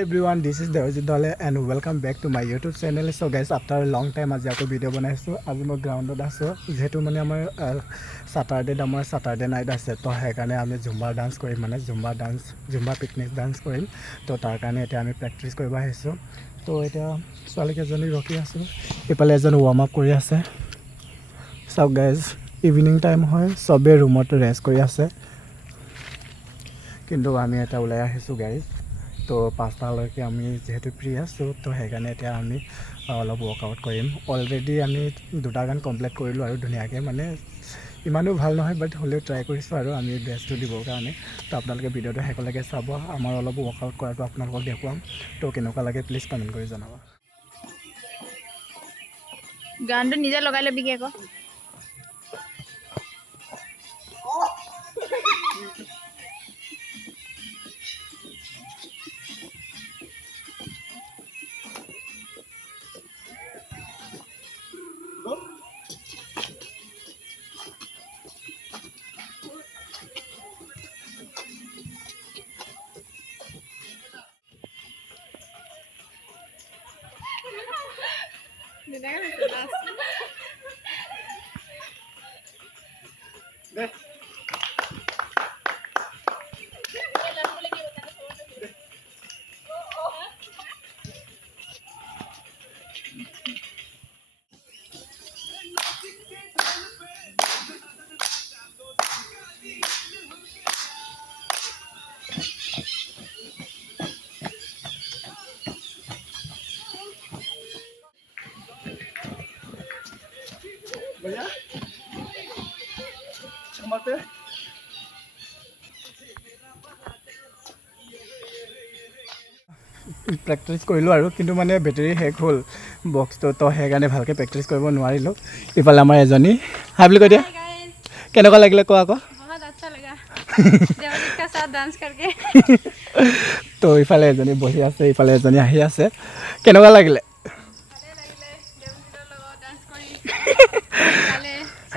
everyone, this is Devajit Dole and welcome back to my YouTube channel. So guys, after a long time আজি আকৌ video বনাইছো। আজি মই গ্ৰাউণ্ডত আছো যেহেতু মানে আমাৰ Saturday নাইট আছে তো সেইকাৰণে আমি জুম্বা ডান্স কৰিম মানে জুম্বা পিকনিক ডান্স কৰিম তো তাৰ কাৰণে এতিয়া আমি প্ৰেক্টিছ কৰিব আহিছো তো এতিয়া ছোৱালীকেইজনী ৰখি আছো ইফালে এজন ৱাৰ্ম আপ কৰি আছে সব গাইজ ইভিনিং টাইম হয় সবে ৰুমত ৰেষ্ট কৰি আছে কিন্তু আমি এটা ওলাই আহিছো গাইজ তো 5টালৈকে আমি যেহেতু ফ্ৰী আছো তো সেইকাৰণে এতিয়া আমি অলপ ৱৰ্কআউট কৰিম অলৰেডি আমি দুটা গান কমপ্লিট কৰিলোঁ আৰু ধুনীয়াকৈ মানে ইমানো ভাল নহয় বাট হ'লেও ট্ৰাই কৰিছোঁ আৰু আমি বেষ্টটো দিবৰ কাৰণে তো আপোনালোকে ভিডিঅ'টো শেষলৈকে চাব আমাৰ অলপ ৱৰ্কআউট কৰাটো আপোনালোকক দেখুৱাম তো কেনেকুৱা লাগে প্লিজ কমেণ্ট কৰি জনাব গানটো নিজে লগাই ল'বিগৈ আকৌ भैया नमस्ते প্ৰেক্টিছ কৰিলোঁ আৰু কিন্তু মানে বেটাৰী শেষ হ'ল বক্সটো তো সেইকাৰণে ভালকৈ প্ৰেক্টিছ কৰিব নোৱাৰিলোঁ ইফালে আমাৰ এজনী হাই বুলি কৈ দিয়া কেনেকুৱা লাগিলে কোৱা আকৌ বহুত আচ্ছা লগা দেৱজিৎ কা সাথ ডান্স करके তো ইফালে এজনী বহি আছে ইফালে এজনী আহি আছে কেনেকুৱা লাগিলে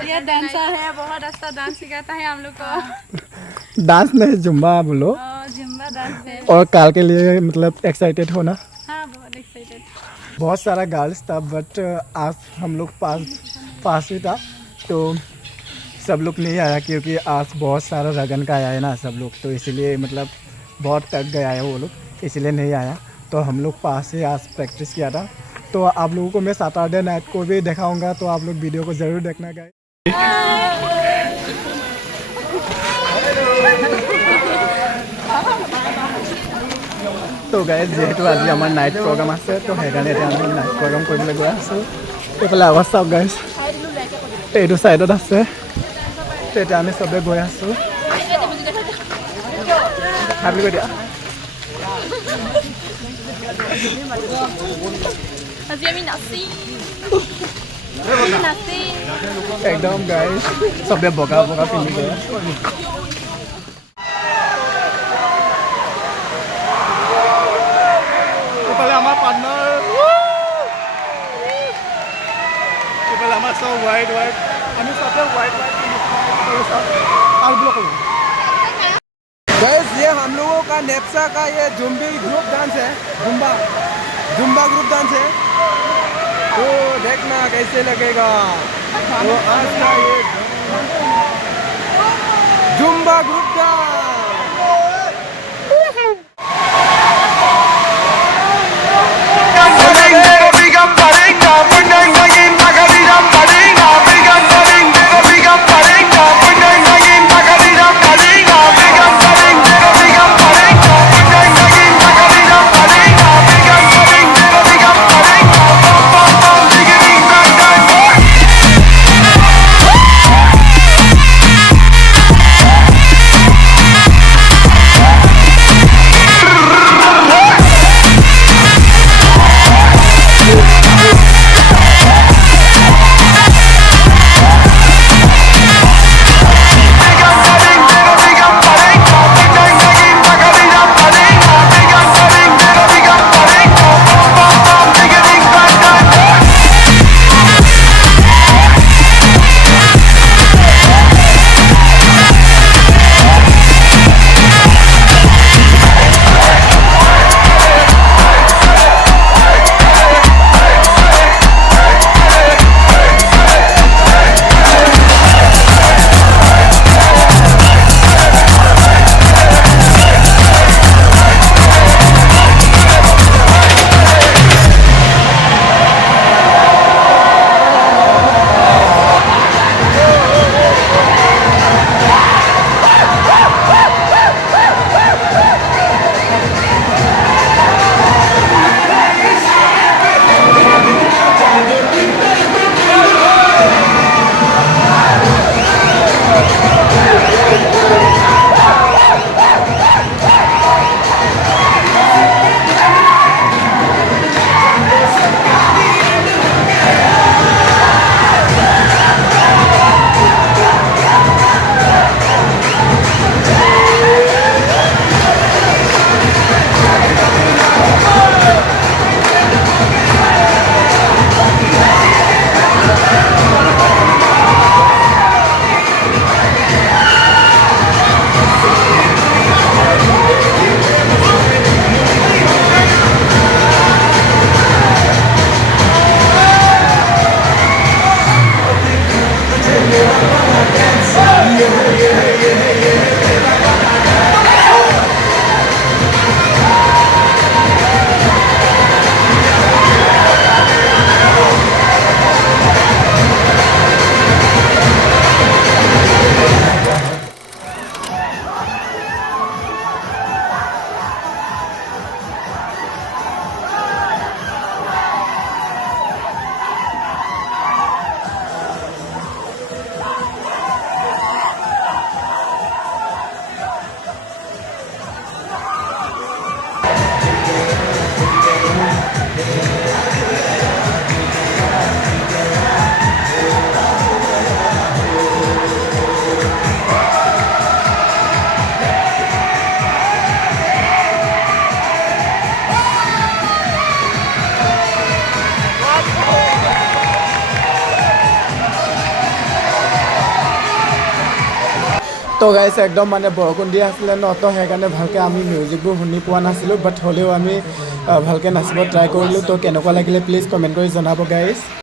ये डांसर है बहुत अच्छा डांस सिखाता है हम लोग को डांस नहीं जुम्बा बोलो जुम्बा डांस है और काल के लिए मतलब एक्साइटेड हो ना हाँ बहुत एक्साइटेड बहुत सारा गर्ल्स था बट आज हम लोग पास ही था तो सब लोग नहीं आया क्योंकि आज बहुत सारा रगन का आया है ना सब लोग तो इसीलिए मतलब बहुत थक गया है वो लोग इसीलिए नहीं आया तो हम लोग पास ही आज प्रैक्टिस किया था तो आप लोगों को मैं सैटरडे नाइट को भी दिखाऊंगा तो आप लोग वीडियो को ज़रूर देखना गाइस तो गाइस जेहेतु आज आमार नाइट प्रोग्राम আছে তো সেইকাৰণে এতিয়া আমি নাইট প্ৰগ্ৰাম কৰিবলৈ গৈ আছোঁ এইফালে আৱাজ চাওক গাইজ এইটো ছাইডত আছে তো এতিয়া আমি চবে গৈ আছোঁ ভাবি কৈ দিয়া আজি আমি নাচিম একদম গাইজ চবে বগা বগা পিন্ধি গৈ আছোঁ এইফালে আমাৰ পাৰ্টনাৰ এইফালে আমাৰ চব হোৱাইট আমি চবে হোৱাইট गैस ये हम लोगों का नेप्सा का ये जुम्बी ग्रुप डांस है जुम्बा ग्रुप डांस है तो देखना कैसे लगेगा तो आज का ये जुम्बा ग्रुप डांस তো গাইছ একদম মানে বৰষুণ দি আছিলে ন তো সেইকাৰণে ভালকৈ আমি মিউজিকবোৰ শুনি পোৱা নাছিলোঁ বাট হ'লেও আমি ভালকৈ নাচিব ট্ৰাই কৰিলোঁ তো কেনেকুৱা লাগিলে প্লিজ কমেণ্ট কৰি জনাব গাইছ